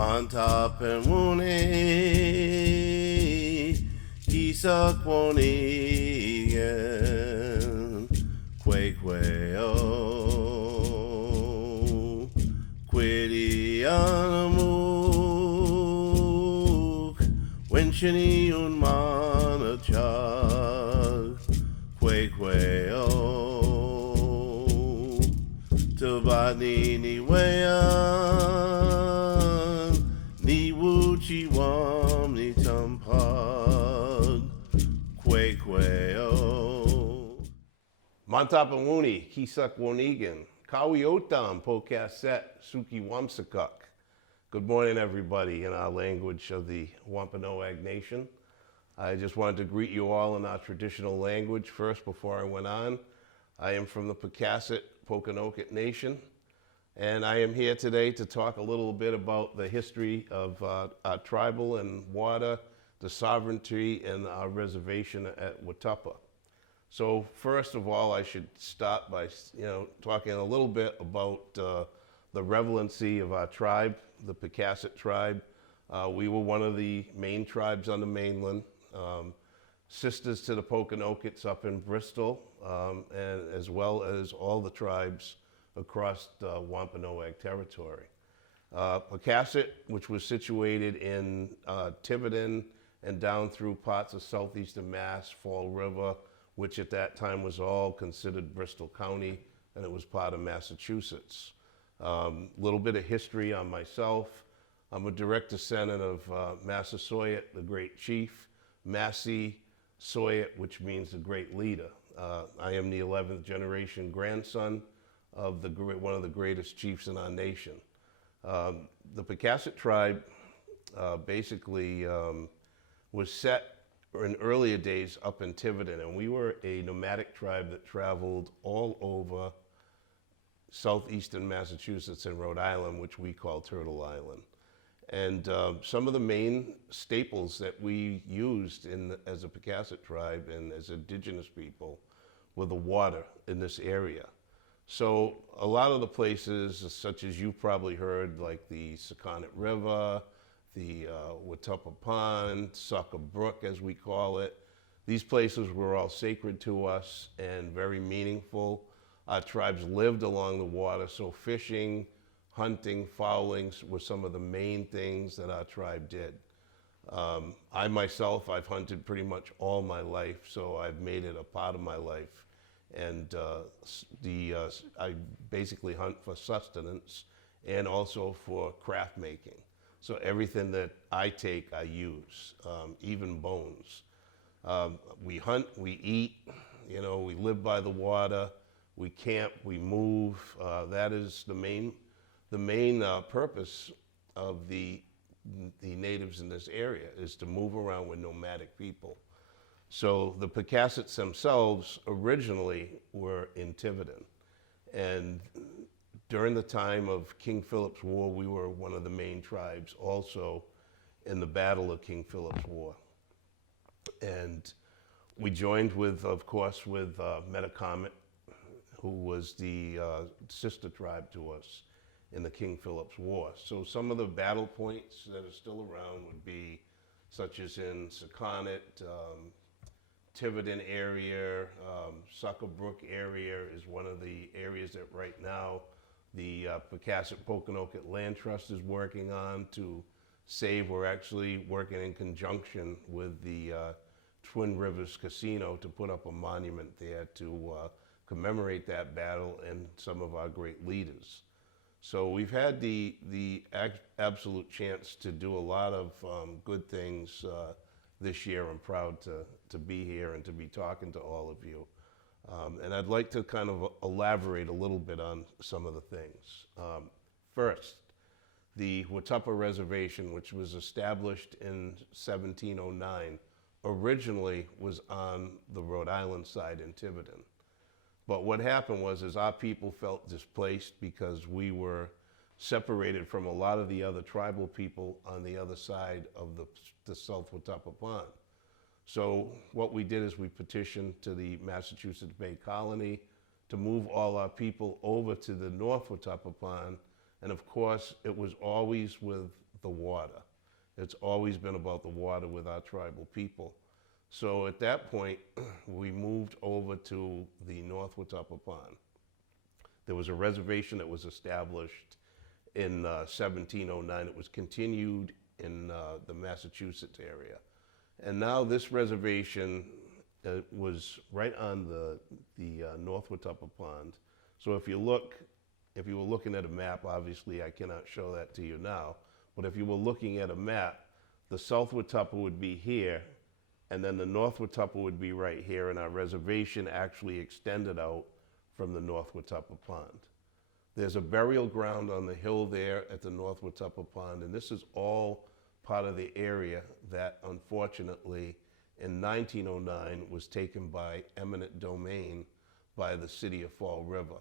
Mantapenwune, Kisakwonigen, Quaqueo, Quidianamuk, Winchini Unmanachag, Quaqueo, Tabani Weyan, Ni Wuchi Wam Ni Tampag, Quaqueo. Montapamuni, Kisak Wonigan, Kawi Otam, Pocasset Pokanoket. Good morning, everybody, in our language of the Wampanoag Nation. I just wanted to greet you all in our traditional language first before I went on. I am from the Pocasset Pokanoket Nation, and I am here today to talk a little bit about the history of our tribal and water, the sovereignty, and our reservation at Watuppa. So first of all, I should start by talking a little bit about the relevancy of our tribe, the Pocasset tribe. We were one of the main tribes on the mainland, sisters to the Pokanokets up in Bristol, and as well as all the tribes across the Wampanoag territory. Pocasset, which was situated in Tiverton and down through parts of southeastern Mass, Fall River, which at that time was all considered Bristol County, and it was part of Massachusetts. Little bit of history on myself. I'm a direct descendant of Massasoit, the great chief, Massey Soyet, which means the great leader. I am the 11th generation grandson of one of the greatest chiefs in our nation. The Pocasset tribe basically was set in earlier days up in Tiverton, and we were a nomadic tribe that traveled all over southeastern Massachusetts and Rhode Island, which we call Turtle Island. And some of the main staples that we used as a Pocasset tribe and as indigenous people were the water in this area. So a lot of the places, such as you probably heard, like the Sakonnet River, the Watuppa Pond, Sucker Brook, as we call it, these places were all sacred to us and very meaningful. Our tribes lived along the water, so fishing, hunting, fowling were some of the main things that our tribe did. I myself, I've hunted pretty much all my life, so I've made it a part of my life. And I basically hunt for sustenance and also for craft making. So everything that I take, I use, even bones. We hunt, we eat, we live by the water, we camp, we move. That is the main purpose of the natives in this area, is to move around with nomadic people. So the Pocassets themselves originally were in Tiverton. And during the time of King Philip's War, we were one of the main tribes also in the Battle of King Philip's War. And we joined with, of course, with Metacomet, who was the sister tribe to us in the King Philip's War. So some of the battle points that are still around would be such as in Sakonnet, Tiverton area, Sucker Brook area is one of the areas that right now the Pocasset Pokanoket Land Trust is working on to save. We're actually working in conjunction with the Twin Rivers Casino to put up a monument there to commemorate that battle and some of our great leaders. So we've had the absolute chance to do a lot of good things this year. I'm proud to be here and to be talking to all of you. And I'd like to kind of elaborate a little bit on some of the things. First, the Watuppa Reservation, which was established in 1709, originally was on the Rhode Island side in Tiverton. But what happened was our people felt displaced because we were separated from a lot of the other tribal people on the other side of the South Watuppa Pond. So what we did is we petitioned to the Massachusetts Bay Colony to move all our people over to the North Watuppa Pond. And of course, it was always with the water. It's always been about the water with our tribal people. So at that point, we moved over to the North Watuppa Pond. There was a reservation that was established in 1709. It was continued in the Massachusetts area. And now this reservation was right on the North Watuppa Pond. So if you were looking at a map, obviously I cannot show that to you now, but if you were looking at a map, the South Watuppa would be here, and then the North Watuppa would be right here, and our reservation actually extended out from the North Watuppa Pond. There's a burial ground on the hill there at the North Watuppa Pond, and this is all part of the area that unfortunately in 1909 was taken by eminent domain by the city of Fall River.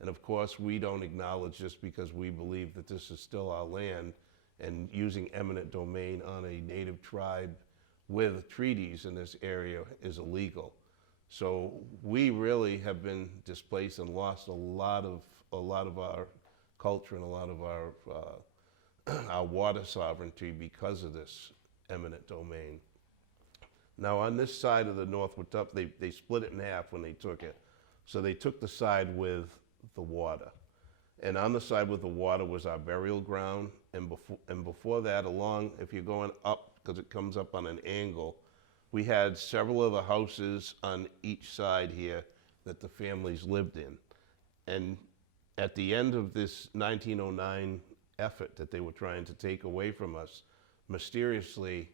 And of course, we don't acknowledge this because we believe that this is still our land, and using eminent domain on a native tribe with treaties in this area is illegal. So we really have been displaced and lost a lot of our culture and a lot of our water sovereignty because of this eminent domain. Now on this side of the North Watuppa, they split it in half when they took it. So they took the side with the water. And on the side with the water was our burial ground. And before that, along, if you're going up, because it comes up on an angle, we had several of the houses on each side here that the families lived in. And at the end of this 1909 effort that they were trying to take away from us, mysteriously,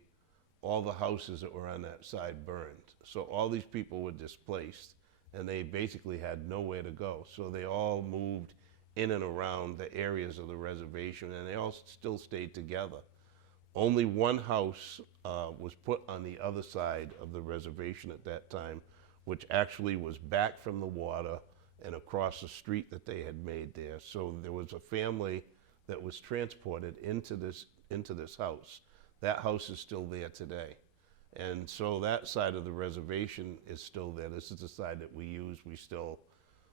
all the houses that were on that side burned. So all these people were displaced, and they basically had nowhere to go. So they all moved in and around the areas of the reservation, and they all still stayed together. Only one house was put on the other side of the reservation at that time, which actually was back from the water and across the street that they had made there. So there was a family that was transported into this house. That house is still there today. And so that side of the reservation is still there. This is the side that we use. We still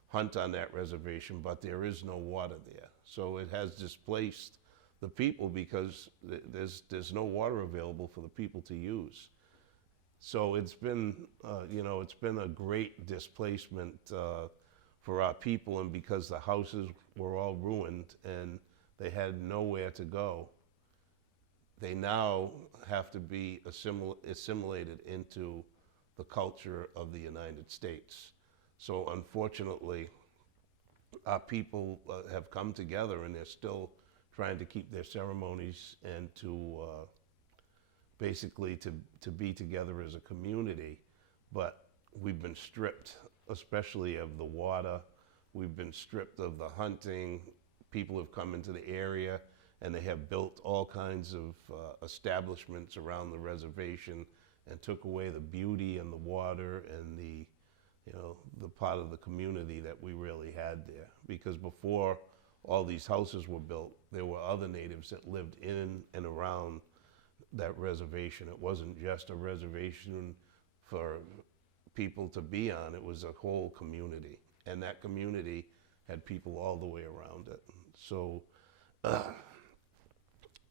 hunt on that reservation, but there is no water there. So it has displaced the people because there's no water available for the people to use. So it's been, it's been a great displacement for our people, and because the houses were all ruined and they had nowhere to go, they now have to be assimilated into the culture of the United States. So unfortunately, our people have come together, and they're still trying to keep their ceremonies and to basically to be together as a community. But we've been stripped, especially of the water. We've been stripped of the hunting. People have come into the area, and they have built all kinds of establishments around the reservation and took away the beauty and the water and the part of the community that we really had there. Because before all these houses were built, there were other natives that lived in and around that reservation. It wasn't just a reservation for people to be on, it was a whole community. And that community had people all the way around it. So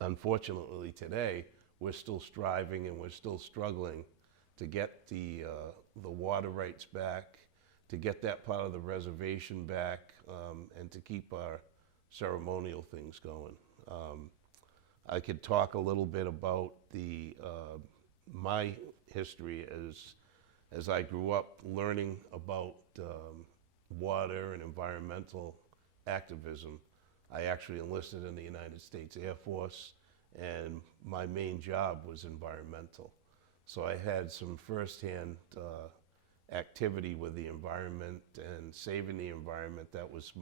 unfortunately today, we're still striving and we're still struggling to get the water rights back, to get that part of the reservation back, and to keep our ceremonial things going. I could talk a little bit about my history as I grew up learning about water and environmental activism. I actually enlisted in the United States Air Force, and my main job was environmental. So I had some firsthand activity with the environment and saving the environment. That was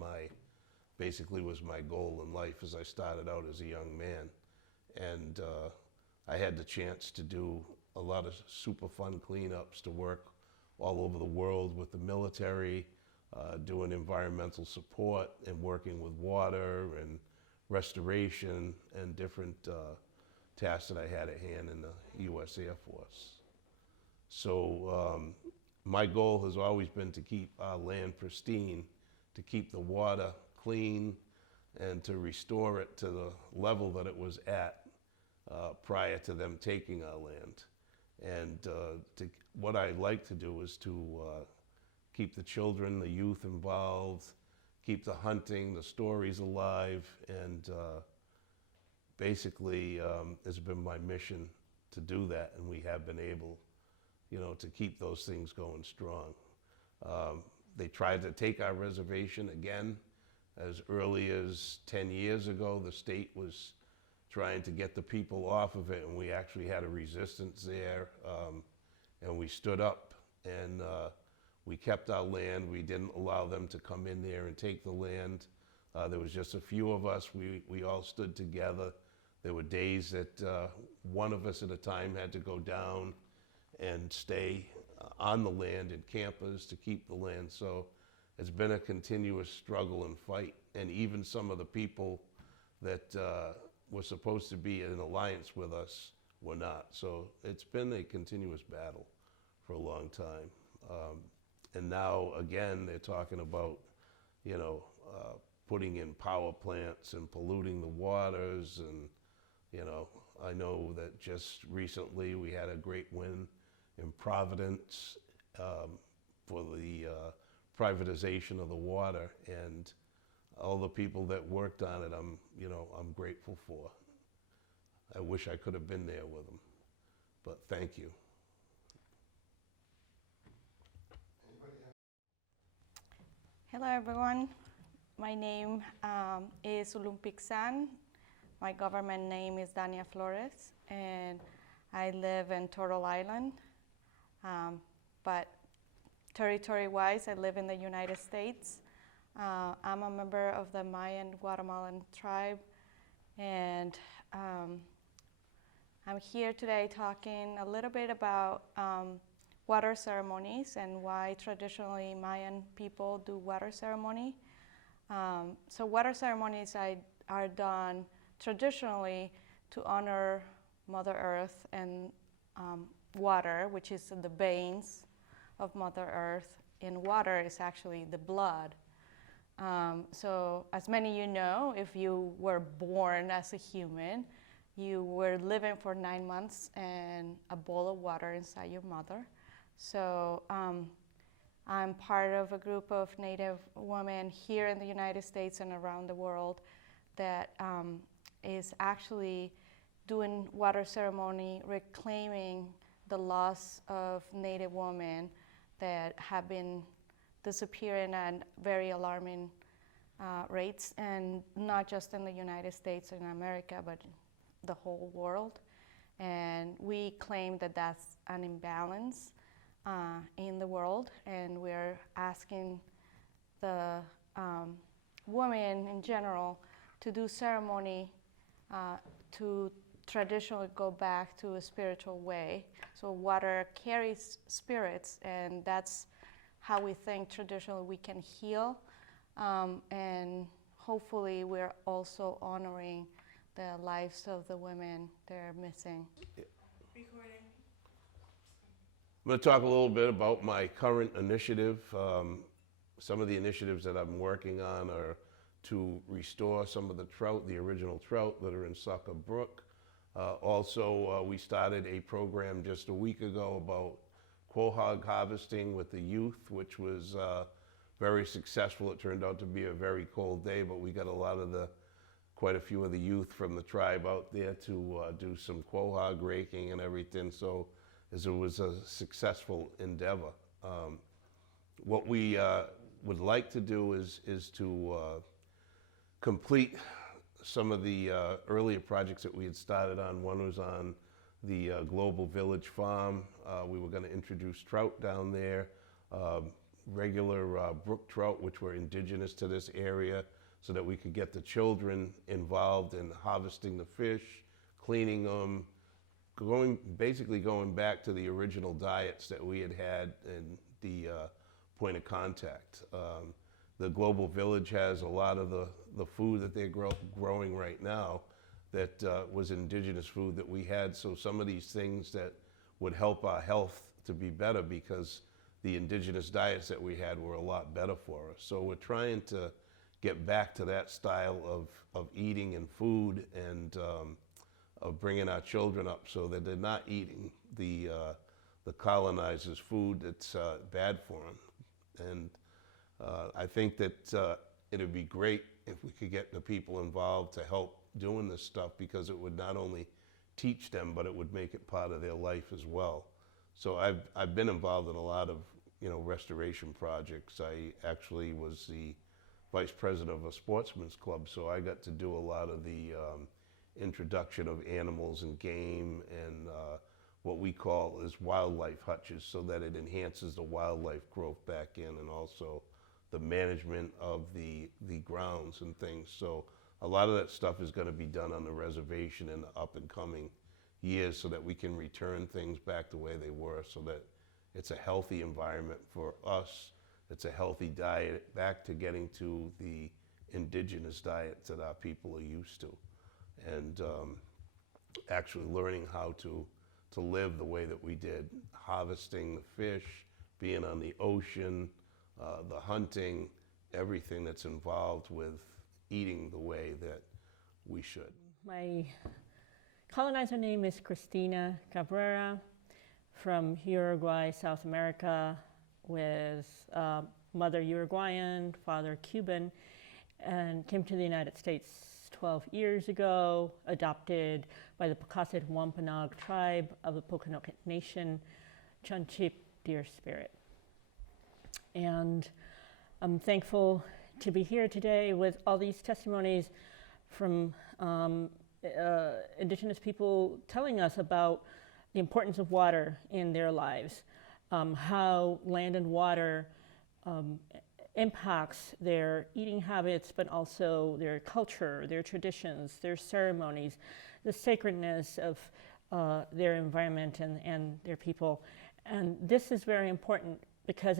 basically was my goal in life as I started out as a young man. And I had the chance to do a lot of super fun cleanups, to work all over the world with the military, doing environmental support and working with water and restoration and different tasks that I had at hand in the U.S. Air Force. So my goal has always been to keep our land pristine, to keep the water clean, and to restore it to the level that it was at prior to them taking our land. And what I'd like to do is to keep the children, the youth involved, keep the hunting, the stories alive, and basically it's been my mission to do that, and we have been able, to keep those things going strong. They tried to take our reservation again as early as 10 years ago. The state was trying to get the people off of it, and we actually had a resistance there, and we stood up, and we kept our land. We didn't allow them to come in there and take the land. There was just a few of us. We all stood together. There were days that one of us at a time had to go down and stay on the land in campers to keep the land. So it's been a continuous struggle and fight. And even some of the people that were supposed to be in alliance with us were not. So it's been a continuous battle for a long time. And now, again, they're talking about, putting in power plants and polluting the waters. And, I know that just recently we had a great win in Providence for the privatization of the water, and all the people that worked on it, I'm grateful for. I wish I could have been there with them, but thank you. Hello everyone, my name is Ulumpiksan. My government name is Dania Flores, and I live in Turtle Island. But territory-wise, I live in the United States. I'm a member of the Mayan Guatemalan tribe, and I'm here today talking a little bit about water ceremonies and why traditionally Mayan people do water ceremony. So water ceremonies are done traditionally to honor Mother Earth and water, which is the veins of Mother Earth, and water is actually the blood. So as many of you know, if you were born as a human, you were living for 9 months in a bowl of water inside your mother. So I'm part of a group of Native women here in the United States and around the world that is actually doing water ceremony, reclaiming the loss of Native women that have been disappearing at very alarming rates, and not just in the United States and America, but the whole world. And we claim that that's an imbalance in the world, and we're asking the women in general to do ceremony to traditionally go back to a spiritual way. So water carries spirits, and that's how we think traditionally we can heal. And hopefully we're also honoring the lives of the women that are missing. Recording. I'm going to talk a little bit about my current initiative. Some of the initiatives that I'm working on are to restore some of the trout, the original trout that are in Sucker Brook. Also, we started a program just a week ago about quahog harvesting with the youth, which was very successful. It turned out to be a very cold day, but we got quite a few of the youth from the tribe out there to do some quahog raking and everything. So it was a successful endeavor. What we would like to do is to complete some of the earlier projects that we had started on. One was on the Global Village Farm. We were going to introduce trout down there, regular brook trout, which were indigenous to this area, so that we could get the children involved in harvesting the fish, cleaning them, basically going back to the original diets that we had in the point of contact. The Global Village has a lot of the food that they're growing right now that was indigenous food that we had. So some of these things that would help our health to be better, because the indigenous diets that we had were a lot better for us. So we're trying to get back to that style of eating and food, and of bringing our children up so that they're not eating the colonizers' food that's bad for them. And I think that it would be great if we could get the people involved to help doing this stuff, because it would not only teach them, but it would make it part of their life as well. So I've been involved in a lot of restoration projects. I actually was the vice president of a sportsman's club, so I got to do a lot of the introduction of animals and game and what we call is wildlife hutches, so that it enhances the wildlife growth back in, and also the management of the grounds and things. So a lot of that stuff is going to be done on the reservation in the up and coming years, so that we can return things back the way they were, so that it's a healthy environment for us. It's a healthy diet, back to getting to the indigenous diets that our people are used to, and actually learning how to live the way that we did, harvesting the fish, being on the ocean, the hunting, everything that's involved with eating the way that we should. My colonizer name is Cristina Cabrera, from Uruguay, South America, with mother Uruguayan, father Cuban, and came to the United States 12 years ago, adopted by the Pocasset Pokanoket tribe of the Pokanoket Nation, Chunchip, Deer Spirit. And I'm thankful to be here today with all these testimonies from indigenous people telling us about the importance of water in their lives, how land and water impacts their eating habits, but also their culture, their traditions, their ceremonies, the sacredness of their environment and their people. And this is very important because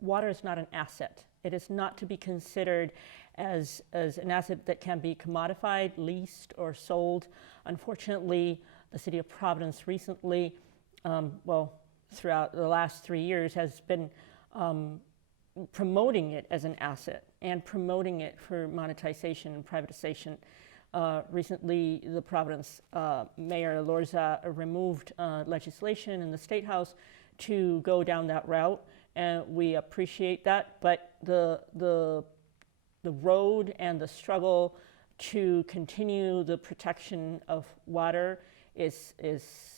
water is not an asset. It is not to be considered as an asset that can be commodified, leased, or sold. Unfortunately, the city of Providence recently, throughout the last 3 years, has been promoting it as an asset and promoting it for monetization and privatization. Recently, the Providence Mayor Lorza removed legislation in the State House to go down that route, and we appreciate that. But the road and the struggle to continue the protection of water is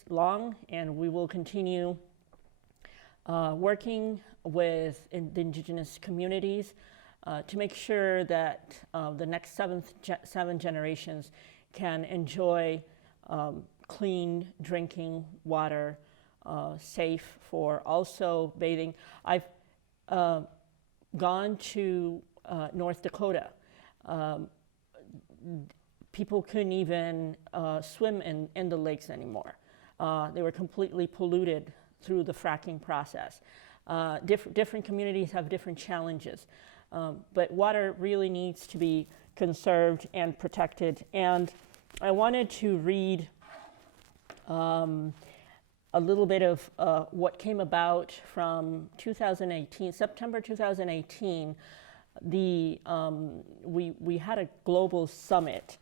long, and we will continue working with the indigenous communities to make sure that the next seven generations can enjoy clean drinking water, safe for also bathing. I've gone to North Dakota. People couldn't even swim in the lakes anymore. They were completely polluted through the fracking process. Different communities have different challenges, but water really needs to be conserved and protected. And I wanted to read a little bit of what came about from 2018, September 2018. We had a global summit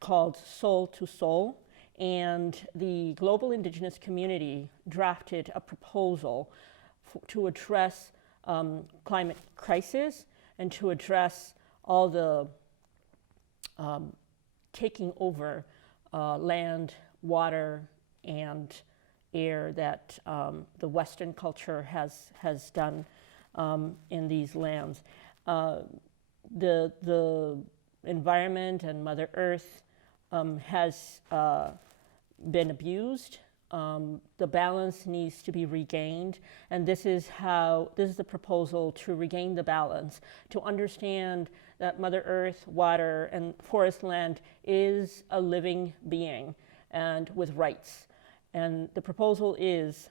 called Soul to Soul, and the global indigenous community drafted a proposal to address climate crisis and to address all the taking over land, water, and air that the Western culture has done in these lands. The environment and Mother Earth has been abused. The balance needs to be regained, and this is the proposal to regain the balance, to understand that Mother Earth, water, and forest land is a living being and with rights. And the proposal is,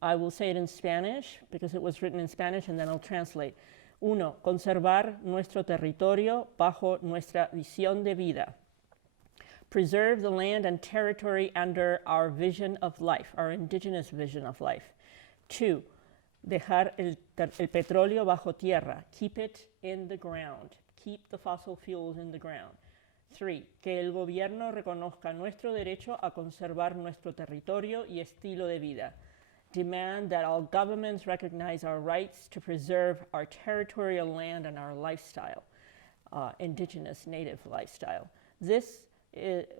I will say it in Spanish because it was written in Spanish, and then I'll translate. Uno, conservar nuestro territorio bajo nuestra visión de vida. Preserve the land and territory under our vision of life, our indigenous vision of life. 2, dejar el petróleo bajo tierra. Keep it in the ground. Keep the fossil fuels in the ground. 3. Que el gobierno reconozca nuestro derecho a conservar nuestro territorio y estilo de vida. Demand that all governments recognize our rights to preserve our territorial land and our lifestyle, indigenous native lifestyle. This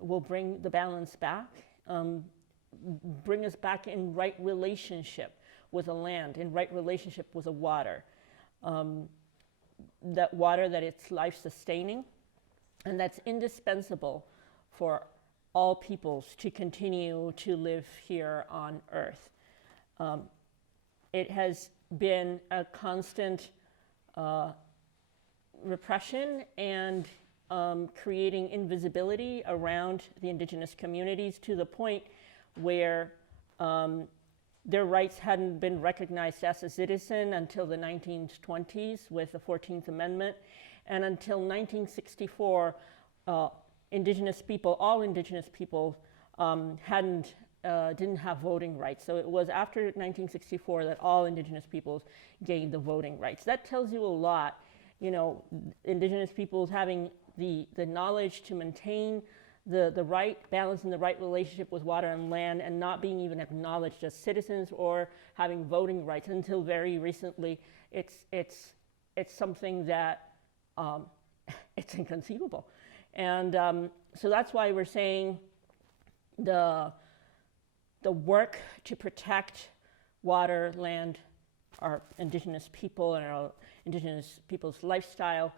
will bring the balance back, bring us back in right relationship with the land, in right relationship with the water. That water that it's life-sustaining, and that's indispensable for all peoples to continue to live here on Earth. It has been a constant repression and creating invisibility around the indigenous communities to the point where their rights hadn't been recognized as a citizen until the 1920s with the 14th Amendment. And until 1964, indigenous people, all indigenous people, didn't have voting rights. So it was after 1964 that all indigenous peoples gained the voting rights. That tells you a lot. You know, indigenous peoples having the knowledge to maintain the right balance and the right relationship with water and land, and not being even acknowledged as citizens or having voting rights until very recently. It's something that it's inconceivable. And so that's why we're saying the work to protect water, land, our indigenous people and our indigenous people's lifestyle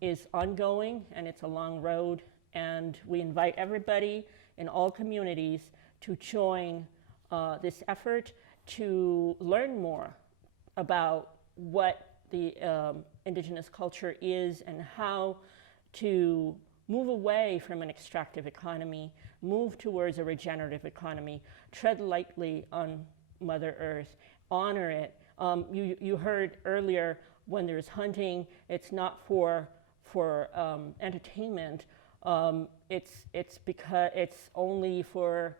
is ongoing, and it's a long road. And we invite everybody in all communities to join this effort to learn more about what the indigenous culture is and how to move away from an extractive economy, move towards a regenerative economy, tread lightly on Mother Earth, honor it. You heard earlier, when there's hunting, it's not for entertainment. It's because it's only for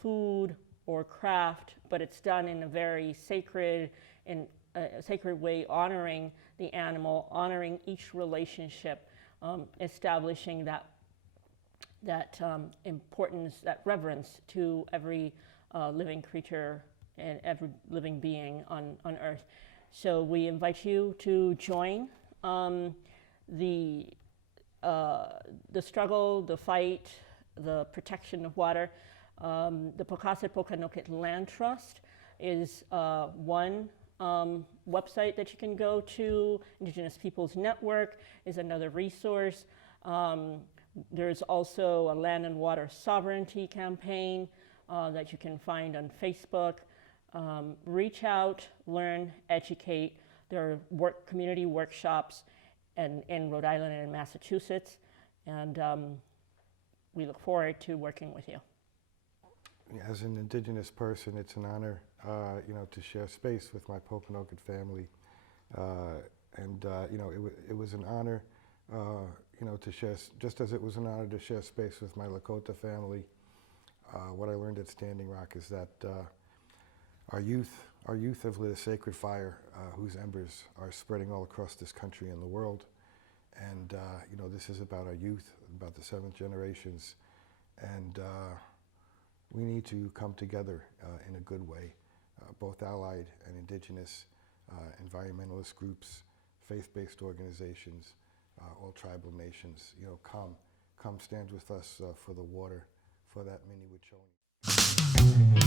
food or craft, but it's done in a very sacred way, honoring the animal, honoring each relationship, establishing that importance, that reverence to every living creature and every living being on Earth. So we invite you to join the struggle, the fight, the protection of water. The Pocasset Pokanoket Land Trust is one website that you can go to. Indigenous Peoples Network is another resource. There's also a land and water sovereignty campaign that you can find on Facebook. Reach out, learn, educate. There are community workshops in Rhode Island and in Massachusetts, and we look forward to working with you. As an Indigenous person, it's an honor, to share space with my Pokanoket family, it was an honor, to share, just as it was an honor to share space with my Lakota family. What I learned at Standing Rock is that our youth have lit a sacred fire whose embers are spreading all across this country and the world. And, this is about our youth, about the seventh generations. And we need to come together in a good way, both allied and indigenous, environmentalist groups, faith-based organizations, all tribal nations. Come stand with us for the water, for that Miniwachoni.